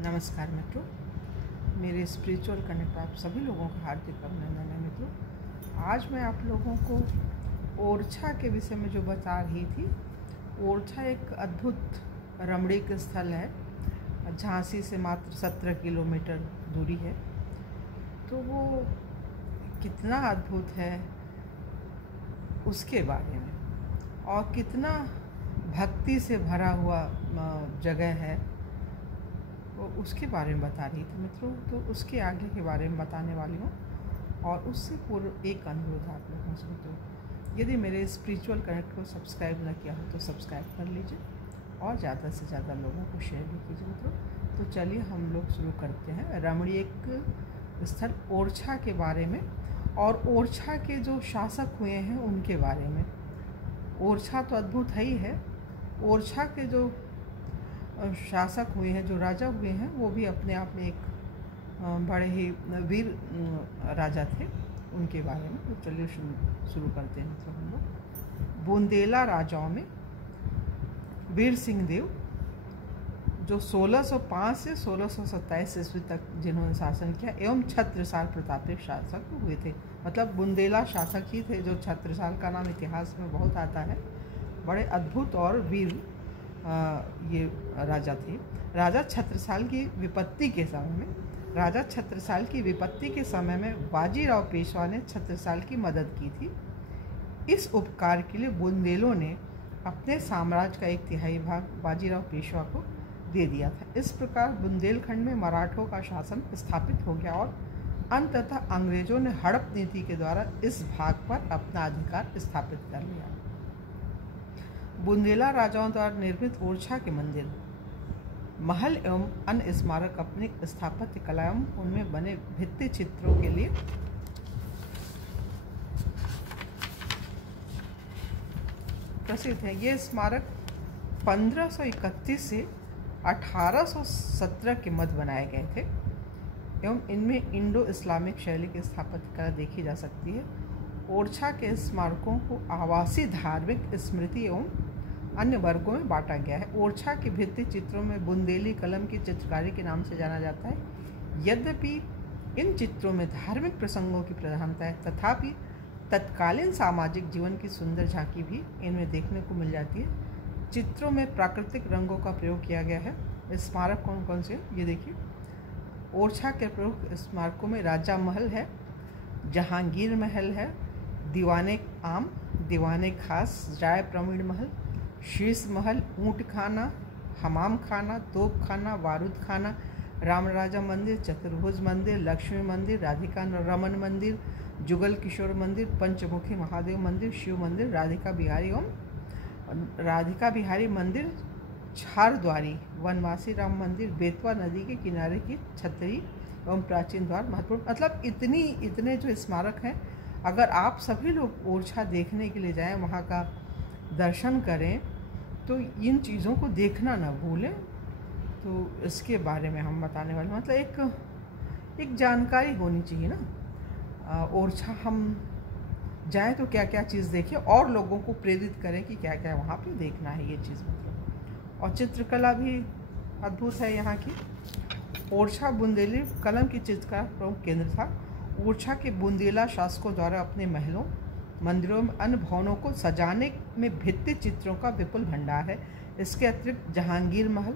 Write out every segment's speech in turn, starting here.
नमस्कार मित्रों, मेरे स्पिरिचुअल कनेक्ट आप सभी लोगों का हार्दिक अभिनंदन है मित्रों। आज मैं आप लोगों को ओरछा के विषय में जो बता रही थी। ओरछा एक अद्भुत रमणीक स्थल है, झांसी से मात्र 17 किलोमीटर दूरी है। तो वो कितना अद्भुत है उसके बारे में, और कितना भक्ति से भरा हुआ जगह है वो उसके बारे में बता रही थी मित्रों। तो उसके आगे के बारे में बताने वाली हूँ, और उससे पूर्व एक अनुरोध आप लोगों से मित्रों, यदि मेरे स्पिरिचुअल कनेक्ट को सब्सक्राइब न किया हो तो सब्सक्राइब कर लीजिए और ज़्यादा से ज़्यादा लोगों को शेयर भी कीजिए मित्रों। तो चलिए हम लोग शुरू करते हैं रमणीक स्थल ओरछा के बारे में, और ओरछा के जो शासक हुए हैं उनके बारे में। ओरछा तो अद्भुत है ही है। ओरछा के जो शासक हुए हैं, जो राजा हुए हैं, वो भी अपने आप में एक बड़े ही वीर राजा थे। उनके बारे में तो चलिए शुरू करते हैं मतलब हम लोग। बुंदेला राजाओं में वीर सिंह देव, जो 1605 से 1627 ईस्वी तक जिन्होंने शासन किया, एवं छत्रसाल प्रतापी शासक हुए थे। मतलब बुंदेला शासक ही थे, जो छत्रसाल का नाम इतिहास में बहुत आता है। बड़े अद्भुत और वीर ये राजा थे। राजा छत्रसाल की विपत्ति के समय में बाजीराव पेशवा ने छत्रसाल की मदद की थी। इस उपकार के लिए बुंदेलों ने अपने साम्राज्य का 1/3 भाग बाजीराव पेशवा को दे दिया था। इस प्रकार बुंदेलखंड में मराठों का शासन स्थापित हो गया, और अंततः अंग्रेजों ने हड़प नीति के द्वारा इस भाग पर अपना अधिकार स्थापित कर लिया। बुंदेला राजाओं द्वारा निर्मित ओरछा के मंदिर, महल एवं अन्य स्मारक अपने स्थापत्य कला एवं उनमें बने भित्ति चित्रों के लिए प्रसिद्ध है। ये स्मारक 1531 से 1817 के मध्य बनाए गए थे, एवं इनमें इंडो इस्लामिक शैली की स्थापत्य कला देखी जा सकती है। ओरछा के स्मारकों को आवासीय, धार्मिक, स्मृति एवं अन्य वर्गों में बांटा गया है। ओरछा के भित्ति चित्रों में बुंदेली कलम की चित्रकारी के नाम से जाना जाता है। यद्यपि इन चित्रों में धार्मिक प्रसंगों की प्रधानता है, तथापि तत्कालीन सामाजिक जीवन की सुंदर झांकी भी इनमें देखने को मिल जाती है। चित्रों में प्राकृतिक रंगों का प्रयोग किया गया है। स्मारक कौन कौन से, ये देखिए। ओरछा के प्रमुख स्मारकों में राजा महल है, जहांगीर महल है, दीवाने आम, दीवाने खास, राय प्रवीण महल, शीश महल, ऊँट खाना, हमाम खाना, तोप खाना, बारूद खाना, राम राजा मंदिर, चतुर्भुज मंदिर, लक्ष्मी मंदिर, राधिका रमन मंदिर, जुगल किशोर मंदिर, पंचमुखी महादेव मंदिर, शिव मंदिर, राधिका बिहारी मंदिर, छारद्वारी, वनवासी राम मंदिर, बेतवा नदी के किनारे की छतरी एवं प्राचीन द्वार महत्वपूर्ण। मतलब इतने जो स्मारक हैं, अगर आप सभी लोग ओरछा देखने के लिए जाएं, वहाँ का दर्शन करें, तो इन चीज़ों को देखना ना भूलें। तो इसके बारे में हम बताने वाले, मतलब एक जानकारी होनी चाहिए ना। ओरछा हम जाएं तो क्या क्या चीज़ देखें, और लोगों को प्रेरित करें कि क्या क्या वहाँ पे देखना है ये चीज़ मतलब। और चित्रकला भी अद्भुत है यहाँ की। ओरछा बुंदेली कलम की चित्रकला प्रमुख केंद्र था। ओरछा के बुंदेला शासकों द्वारा अपने महलों, मंदिरों में अन्य भवनों को सजाने में भित्ति चित्रों का विपुल भंडार है। इसके अतिरिक्त जहांगीर महल,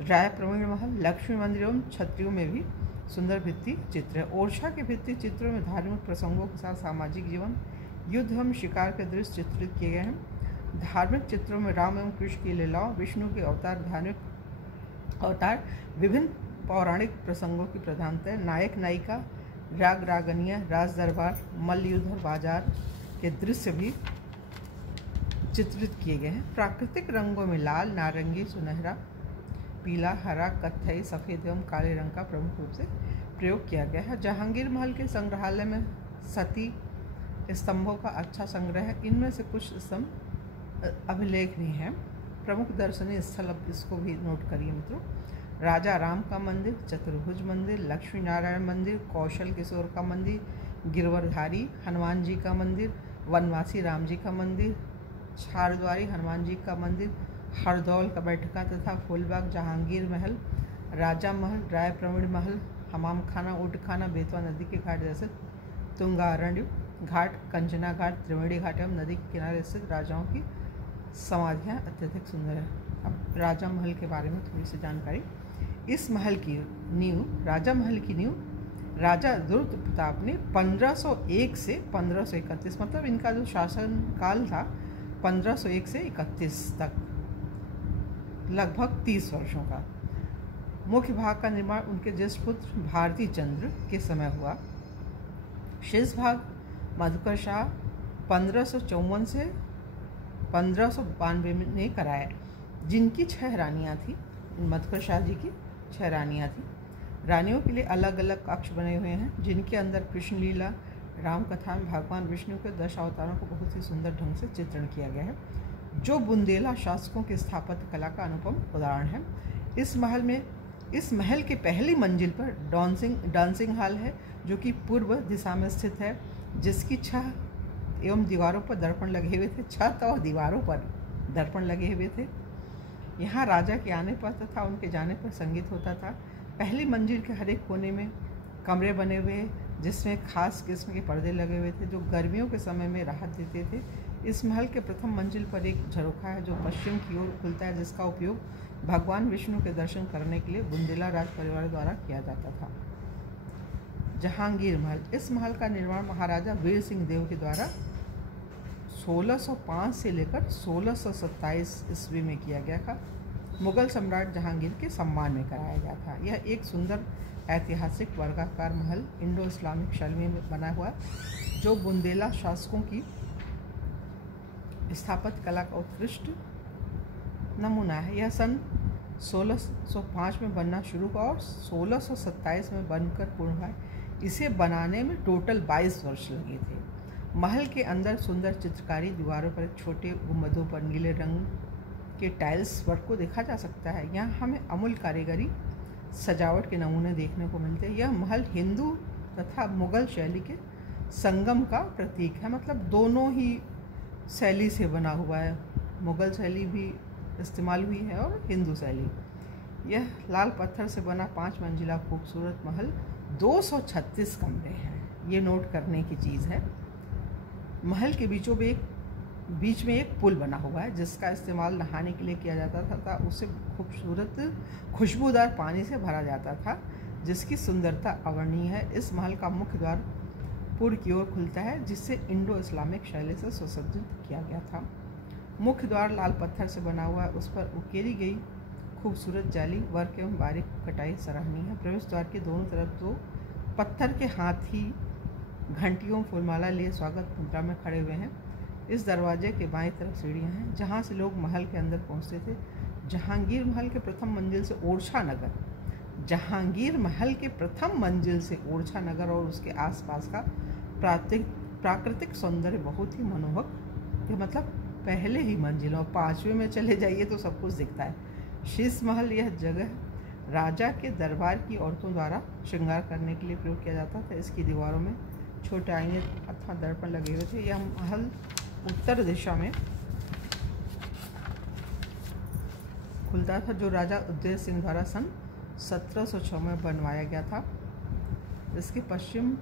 राय प्रवीण महल, लक्ष्मी मंदिर एवं छतरियों में भी सुंदर भित्ति चित्र है। ओरछा के भित्ति चित्रों में धार्मिक प्रसंगों के साथ सामाजिक जीवन, युद्ध एवं शिकार के दृश्य चित्रित किए गए हैं। धार्मिक चित्रों में राम एवं कृष्ण की लीलाओं, विष्णु के अवतार, धार्मिक अवतार, विभिन्न पौराणिक प्रसंगों की प्रधानता है। नायक नायिका, राग रागनिया, राज दरबार, मल्ल युद्ध और बाजार के दृश्य भी चित्रित किए गए हैं। प्राकृतिक रंगों में लाल, नारंगी, सुनहरा, पीला, हरा, कत्थई, सफ़ेद एवं काले रंग का प्रमुख रूप से प्रयोग किया गया है। जहांगीर महल के संग्रहालय में सती स्तंभों का अच्छा संग्रह है। इनमें से कुछ स्तंभ अभिलेखनीय हैं। प्रमुख दर्शनीय स्थल, अब इसको भी नोट करिए मित्रों। राजा राम का मंदिर, चतुर्भुज मंदिर, लक्ष्मी नारायण मंदिर, कौशल किशोर का मंदिर, गिरवरधारी हनुमान जी का मंदिर, वनवासी राम जी का मंदिर, छारद्वारी हनुमान जी का मंदिर, हरदौल का बैठका तथा फूलबाग जहांगीर महल, राजा महल, राय प्रवीण महल, हमाम खाना, ऊँट खाना, बेतवा नदी के घाट जैसे तुंगारण्य घाट, कंचना घाट, त्रिवेणी घाट एवं नदी के किनारे स्थित राजाओं की समाधियाँ अत्यधिक सुंदर है। अब राजा महल के बारे में थोड़ी सी जानकारी। इस महल की नींव, राजा महल की नींव राजा रुद्र प्रताप ने 1501 से 1531, मतलब इनका जो शासन काल था 1501 से 31 तक, लगभग 30 वर्षों का। मुख्य भाग का निर्माण उनके ज्येष्ठ पुत्र भारती चंद्र के समय हुआ। शेष भाग मधुकर शाह 1554 से 1592 ने कराया, जिनकी 6 रानियाँ थी। मधुकर शाह जी की 6 रानियाँ थी। रानियों के लिए अलग अलग कक्ष बने हुए हैं, जिनके अंदर कृष्ण लीला, राम कथा में भगवान विष्णु के 10 अवतारों को बहुत ही सुंदर ढंग से चित्रण किया गया है, जो बुंदेला शासकों की स्थापत्य कला का अनुपम उदाहरण है। इस महल के पहली मंजिल पर डांसिंग हॉल है, जो कि पूर्व दिशा में स्थित है, जिसकी छत एवं दीवारों पर दर्पण लगे हुए थे। छत और दीवारों पर दर्पण लगे हुए थे। यहाँ राजा के आने पर तथा उनके जाने पर संगीत होता था। पहली मंजिल के हर एक कोने में कमरे बने हुए, जिसमें खास किस्म के पर्दे लगे हुए थे, जो गर्मियों के समय में राहत देते थे। इस महल के प्रथम मंजिल पर एक झरोखा है, जो पश्चिम की ओर खुलता है, जिसका उपयोग भगवान विष्णु के दर्शन करने के लिए बुंदेला राज परिवार द्वारा किया जाता था। जहांगीर महल, इस महल का निर्माण महाराजा वीर सिंह देव के द्वारा 1605 से लेकर 1627 ईस्वी में किया गया था। मुगल सम्राट जहांगीर के सम्मान में कराया गया था। यह एक सुंदर ऐतिहासिक वर्गाकार महल इंडो इस्लामिक शैली में बना हुआ, जो बुंदेला शासकों की स्थापत्य कला का उत्कृष्ट नमूना है। यह सन 1605 में बनना शुरू हुआ और 1627 में बनकर पूर्ण हुआ। इसे बनाने में टोटल 22 वर्ष लगे थे। महल के अंदर सुंदर चित्रकारी, दीवारों पर छोटे गुंबदों पर नीले रंग के टाइल्स वर्क को देखा जा सकता है। यहाँ हमें अमूल कारीगरी सजावट के नमूने देखने को मिलते हैं। यह महल हिंदू तथा मुगल शैली के संगम का प्रतीक है, मतलब दोनों ही शैली से बना हुआ है। मुगल शैली भी इस्तेमाल हुई है और हिंदू शैली। यह लाल पत्थर से बना 5 मंजिला खूबसूरत महल 236 कमरे हैं। ये नोट करने की चीज़ है। महल के बीच में एक पुल बना हुआ है, जिसका इस्तेमाल नहाने के लिए किया जाता था। उसे खूबसूरत खुशबूदार पानी से भरा जाता था, जिसकी सुंदरता अवर्णनीय है। इस महल का मुख्य द्वार पूर्व की ओर खुलता है, जिसे इंडो इस्लामिक शैली से सुसज्जित किया गया था। मुख्य द्वार लाल पत्थर से बना हुआ है। उस पर उकेरी गई खूबसूरत जाली वर्क एवं बारीक कटाई सराहनीय है। प्रवेश द्वार के दोनों तरफ 2 पत्थर के हाथी घंटियों फूलमाला लिए स्वागत मुद्रा में खड़े हुए हैं। इस दरवाजे के बाईं तरफ सीढ़ियाँ हैं, जहाँ से लोग महल के अंदर पहुँचते थे। जहांगीर महल के प्रथम मंजिल से ओरछा नगर और उसके आसपास का प्राकृतिक सौंदर्य बहुत ही मनोहक है। मतलब पहले ही मंजिल और 5वें में चले जाइए तो सब कुछ दिखता है। शीश महल, यह जगह राजा के दरबार की औरतों द्वारा श्रृंगार करने के लिए प्रयोग किया जाता था। इसकी दीवारों में छोटे आईने अथवा दर्पण लगे हुए थे। यह महल उत्तर दिशा में खुलता था, जो राजा उदय सिंह द्वारा सन 1706 में बनवाया गया था। इसके पश्चिम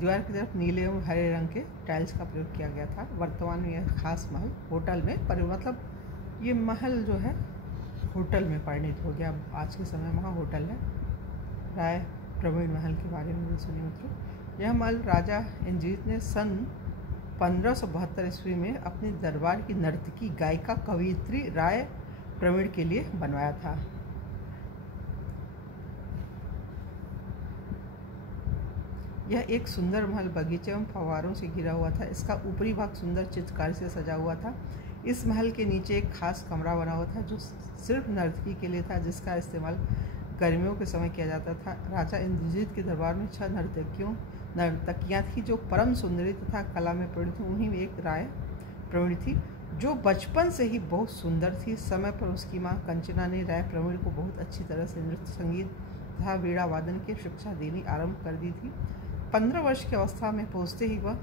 दीवार की तरफ नीले एवं हरे रंग के टाइल्स का प्रयोग किया गया था। वर्तमान में यह खास महल होटल में मतलब ये महल जो है होटल में परिणत हो गया। आज के समय वहाँ होटल है। राय प्रवीण महल के बारे में भी सुनिए मित्रों। यह महल राजा इंद्रजीत ने सन 1572 ईस्वी में अपने दरबार की नर्तकी, गायिका, कवयित्री राय प्रवीण के लिए बनवाया था। यह एक सुंदर महल बगीचे एवं फव्वारों से घिरा हुआ था। इसका ऊपरी भाग सुंदर चित्रकारी से सजा हुआ था। इस महल के नीचे एक खास कमरा बना हुआ था, जो सिर्फ नर्तकी के लिए था, जिसका इस्तेमाल गर्मियों के समय किया जाता था। राजा इंद्रजीत के दरबार में 6 नर्तकियाँ थीं, जो परम सुंदरी तथा कला में प्रवीण थी। उन्हीं में एक राय प्रवीण थी, जो बचपन से ही बहुत सुंदर थी। समय पर उसकी माँ कंचना ने राय प्रवीण को बहुत अच्छी तरह से नृत्य, संगीत तथा वीणा वादन की शिक्षा देनी आरंभ कर दी थी। 15 वर्ष की अवस्था में पहुँचते ही वह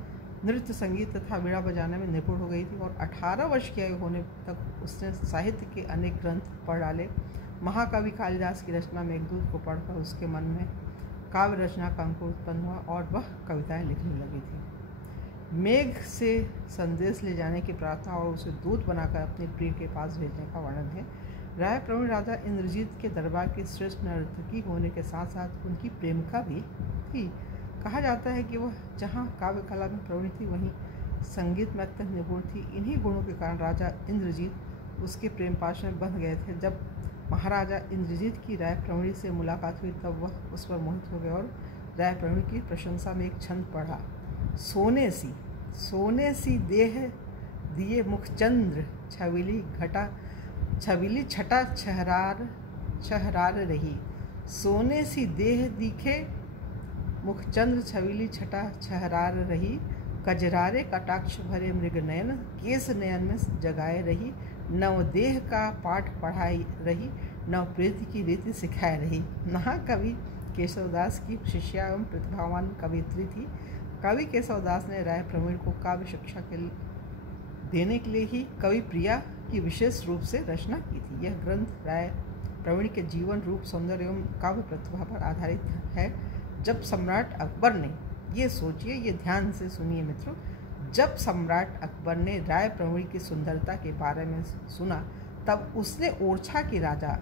नृत्य, संगीत तथा वीणा बजाने में निपुण हो गई थी और 18 वर्ष की आयु होने तक उसने साहित्य के अनेक ग्रंथ पढ़ डाले। महाकवि कालिदास की रचना मेघदूत को पढ़कर उसके मन में काव्य रचना का अंकुर उत्पन्न हुआ और वह कविताएं लिखने लगी थी। मेघ से संदेश ले जाने की प्रार्थना और उसे दूत बनाकर अपने प्रिय के पास भेजने का वर्णन है। राय प्रवीण राजा इंद्रजीत के दरबार की श्रेष्ठ नर्तकी होने के साथ साथ उनकी प्रेमिका भी थी। कहा जाता है कि वह जहाँ काव्य कला में प्रवीण थी वहीं संगीत में अत्यंत निपुण थी। इन्हीं गुणों के कारण राजा इंद्रजीत उसके प्रेम पाश में बंध गए थे। जब महाराजा इंद्रजीत की राय प्रवीण से मुलाकात हुई तब वह उस पर मोहित हो गए और राय प्रवीण की प्रशंसा में एक छंद पढ़ा। सोने सी देह दिए मुखचंद्र छबीली छटा छहरार रही। सोने सी देह दिखे मुखचंद्र छबीली छटा छहरार रही। कजरारे कटाक्ष भरे मृग नयन केस नयन में जगाए रही। नवदेह का पाठ पढ़ाई रही, नव प्रीति की रीति सिखाए रही। महाकवि केशवदास की शिष्या एवं प्रतिभावान कवियत्री थी। कवि केशवदास ने राय प्रवीण को काव्य शिक्षा देने के लिए ही कवि प्रिया की विशेष रूप से रचना की थी। यह ग्रंथ राय प्रवीण के जीवन, रूप, सौंदर्य एवं काव्य प्रतिभा पर आधारित है। जब सम्राट अकबर ने, ये सोचिए, ये ध्यान से सुनिए मित्रों, जब सम्राट अकबर ने राय प्रवीण की सुंदरता के बारे में सुना तब उसने ओरछा के राजा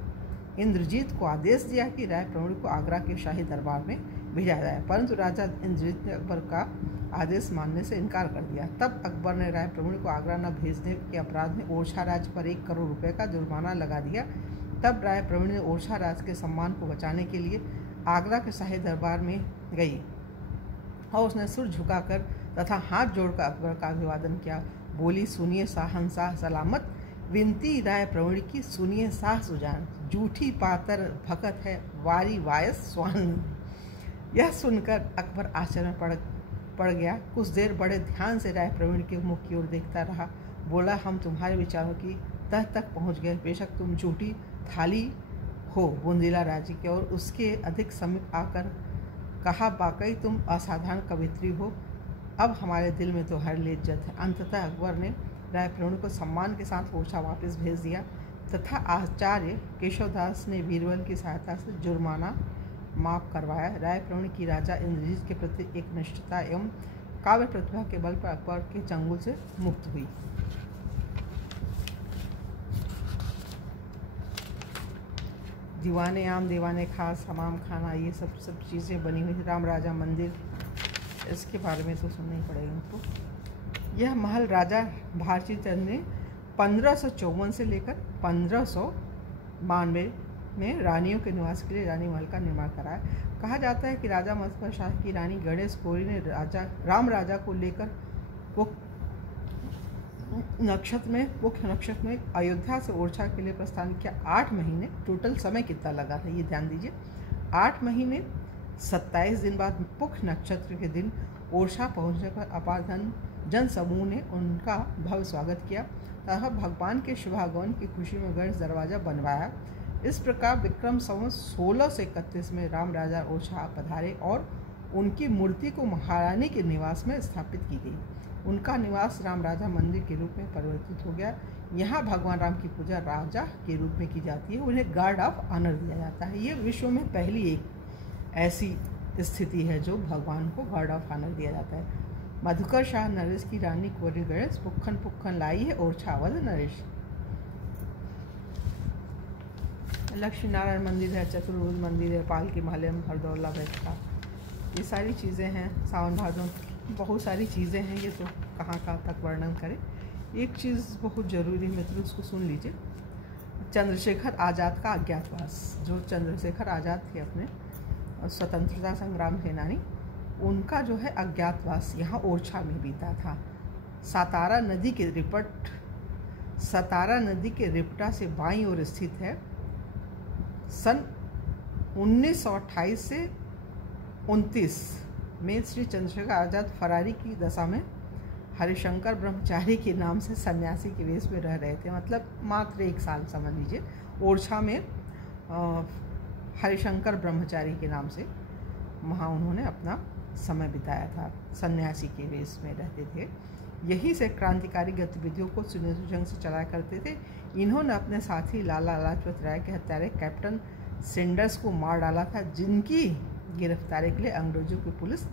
इंद्रजीत को आदेश दिया कि राय प्रवीण को आगरा के शाही दरबार में भेजा जाए, परंतु राजा इंद्रजीत ने अकबर का आदेश मानने से इनकार कर दिया। तब अकबर ने राय प्रवीण को आगरा न भेजने के अपराध में ओरछा राज्य पर 1 करोड़ रुपए का जुर्माना लगा दिया। तब राय प्रवीण ने ओरछा राज्य के सम्मान को बचाने के लिए आगरा के शाही दरबार में गई और उसने सिर झुकाकर तथा हाथ जोड़कर अकबर का अभिवादन किया। बोली, सुनिए शाहंशाह सलामत, विनती राय प्रवीण की सुनिए शाह सुजान। जूठी पातर भकत है वारी वायस स्वान। यह सुनकर अकबर आश्चर्य में पड़ गया। कुछ देर बड़े ध्यान से राय प्रवीण के मुख की ओर देखता रहा। बोला, हम तुम्हारे विचारों की तह तक पहुँच गए। बेशक तुम झूठी थाली हो बुंदीला राज्य के, और उसके अधिक समीप आकर कहा, वाकई तुम असाधारण कवित्री हो। अब हमारे दिल में तो हर इज्जत है। अंततः अकबर ने राय प्रवीण को सम्मान के साथ ओरछा वापस भेज दिया तथा आचार्य केशवदास ने बीरबल की सहायता से जुर्माना माफ करवाया। राय प्रवीण की राजा इंद्रजीत के प्रति एक निष्ठता एवं काव्य प्रतिभा के बल पर अकबर के चंगुल से मुक्त हुई। दीवाने आम, दीवाने खास, हमाम खाना, ये सब चीज़ें बनी हुई। राम राजा मंदिर, इसके बारे में तो सुनना ही पड़ेगा उनको। यह महल राजा भारती चंद ने 1554 से लेकर 1592 में रानियों के निवास के लिए रानी महल का निर्माण कराया। कहा जाता है कि राजा मधुकर शाह की रानी गणेश गौरी ने राम राजा को लेकर मुख्य नक्षत्र में अयोध्या से ओरछा के लिए प्रस्थान किया। 8 महीने, टोटल समय कितना लगा था ये ध्यान दीजिए, 8 महीने 27 दिन बाद पुख नक्षत्र के दिन ओरछा पहुंचने पर अपार जन समूह ने उनका भव्य स्वागत किया तथा भगवान के शुभागमन की खुशी में गणेश दरवाजा बनवाया। इस प्रकार विक्रम संवत 1631 में राम राजा ओरछा पधारे और उनकी मूर्ति को महारानी के निवास में स्थापित की गई। उनका निवास राम राजा मंदिर के रूप में परिवर्तित हो गया। यहाँ भगवान राम की पूजा राजा के रूप में की जाती है। उन्हें गार्ड ऑफ ऑनर दिया जाता है। ये विश्व में पहली एक ऐसी स्थिति है जो भगवान को गार्ड ऑफ ऑनर दिया जाता है। मधुकर शाह नरेश की रानी कुंवरी गणेश पुक्खन लाई है ओरछा अवध नरेश। लक्ष्मी नारायण मंदिर है, चतुर्भुज मंदिर है, पाल की महल है, हरदौला बैठका, ये सारी चीज़ें हैं। सावन भादों बहुत सारी चीज़ें हैं, ये तो कहाँ तक वर्णन करें। एक चीज़ बहुत ज़रूरी है मित्रों, उसको सुन लीजिए। चंद्रशेखर आज़ाद का अज्ञातवास, जो चंद्रशेखर आज़ाद थे अपने स्वतंत्रता संग्राम सेनानी, उनका जो है अज्ञातवास यहाँ ओरछा में बीता था। सतारा नदी के रिपटा से बाईं ओर स्थित है। सन 1928 से 29 में श्री चंद्रशेखर आज़ाद फरारी की दशा में हरिशंकर ब्रह्मचारी के नाम से सन्यासी के वेश में रह रहे थे। मतलब मात्र 1 साल समझ लीजिए। ओरछा में हरिशंकर ब्रह्मचारी के नाम से वहाँ उन्होंने अपना समय बिताया था, सन्यासी के वेश में रहते थे। यही से क्रांतिकारी गतिविधियों को सुनियोजित ढंग से चलाया करते थे। इन्होंने अपने साथी लाला लाजपत राय के हत्यारे कैप्टन सेंडर्स को मार डाला था, जिनकी गिरफ्तारी के लिए अंग्रेजों की पुलिस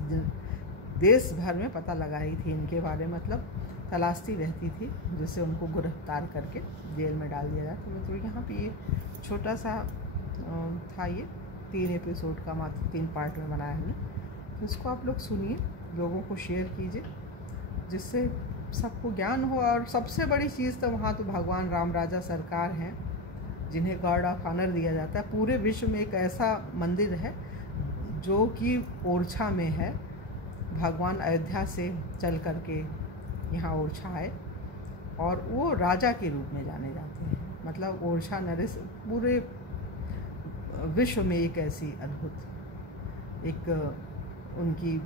देश भर में पता लगा रही थी इनके बारे में, मतलब तलाशती रहती थी, जिससे उनको गिरफ्तार करके जेल में डाल दिया जाए। तो यहाँ पे ये छोटा सा था, ये 3 एपिसोड का मात्र 3 पार्ट में बनाया हमने। तो इसको आप लोग सुनिए, लोगों को शेयर कीजिए, जिससे सबको ज्ञान हो। और सबसे बड़ी चीज़ तो वहाँ तो भगवान राम राजा सरकार हैं, जिन्हें गार्ड ऑफ ऑनर दिया जाता है। पूरे विश्व में एक ऐसा मंदिर है जो कि ओरछा में है। भगवान अयोध्या से चल करके यहाँ ओरछा आए और वो राजा के रूप में जाने जाते हैं। मतलब ओरछा नरेश पूरे विश्व में एक ऐसी अद्भुत एक उनकी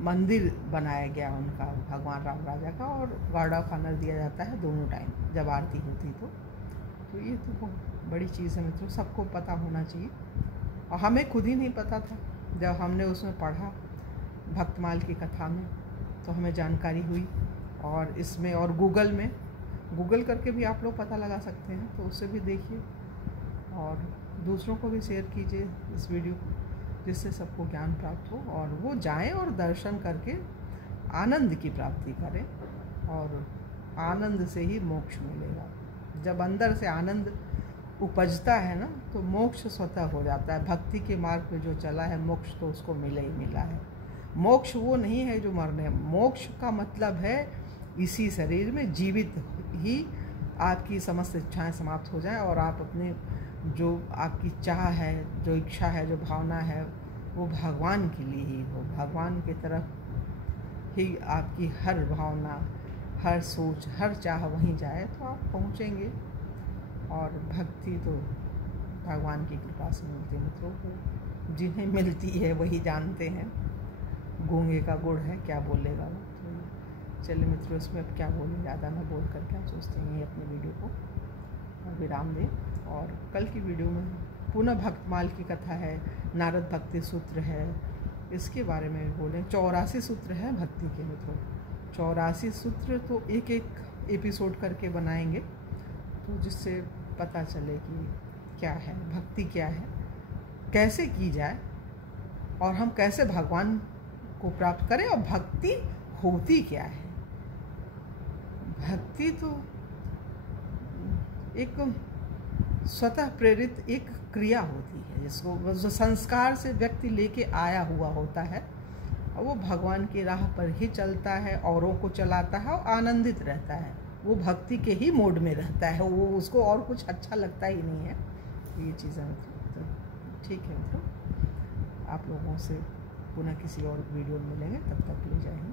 मंदिर बनाया गया उनका, भगवान राम राजा का, और गार्ड ऑफ ऑनर दिया जाता है दोनों टाइम जब आरती होती। तो ये तो बहुत बड़ी चीज़ है मित्रों, सबको पता होना चाहिए। और हमें खुद ही नहीं पता था, जब हमने उसमें पढ़ा भक्तमाल की कथा में तो हमें जानकारी हुई। और इसमें और गूगल करके भी आप लोग पता लगा सकते हैं, तो उससे भी देखिए और दूसरों को भी शेयर कीजिए इस वीडियो को, जिससे सबको ज्ञान प्राप्त हो और वो जाएं और दर्शन करके आनंद की प्राप्ति करें। और आनंद से ही मोक्ष मिलेगा। जब अंदर से आनंद उपजता है ना, तो मोक्ष स्वतः हो जाता है। भक्ति के मार्ग पे जो चला है, मोक्ष तो उसको मिला ही मिला है। मोक्ष वो नहीं है जो मरने, मोक्ष का मतलब है इसी शरीर में जीवित ही आपकी समस्त इच्छाएं समाप्त हो जाएं और आप अपने जो आपकी चाह है, जो इच्छा है, जो भावना है, वो भगवान के लिए ही हो। भगवान की तरफ ही आपकी हर भावना, हर सोच, हर चाह वहीं जाए, तो आप पहुँचेंगे। और भक्ति तो भगवान की कृपा से मिलती है मित्रों को, जिन्हें मिलती है वही जानते हैं। गूंगे का गुड़ है, क्या बोलेगा वो। तो चलिए मित्रों, इसमें अब क्या बोलें, ज़्यादा ना बोल कर क्या सोचते हैं, ये अपने वीडियो को विराम दें। और कल की वीडियो में पुनः भक्तमाल की कथा है, नारद भक्ति सूत्र है, इसके बारे में बोलें। 84 सूत्र है भक्ति के मित्रों, 84 सूत्र तो एक एक एपिसोड करके बनाएंगे, तो जिससे पता चले कि क्या है भक्ति, क्या है, कैसे की जाए और हम कैसे भगवान को प्राप्त करें, और भक्ति होती क्या है। भक्ति तो एक स्वतः प्रेरित एक क्रिया होती है, जिसको जो संस्कार से व्यक्ति लेके आया हुआ होता है, और वो भगवान की राह पर ही चलता है, औरों को चलाता है और आनंदित रहता है। वो भक्ति के ही मोड में रहता है, वो उसको और कुछ अच्छा लगता ही नहीं है। ये चीज़ें मतलब तो ठीक है, मतलब आप लोगों से पुनः किसी और वीडियो में मिलेंगे, तब तक ले जाएंगे।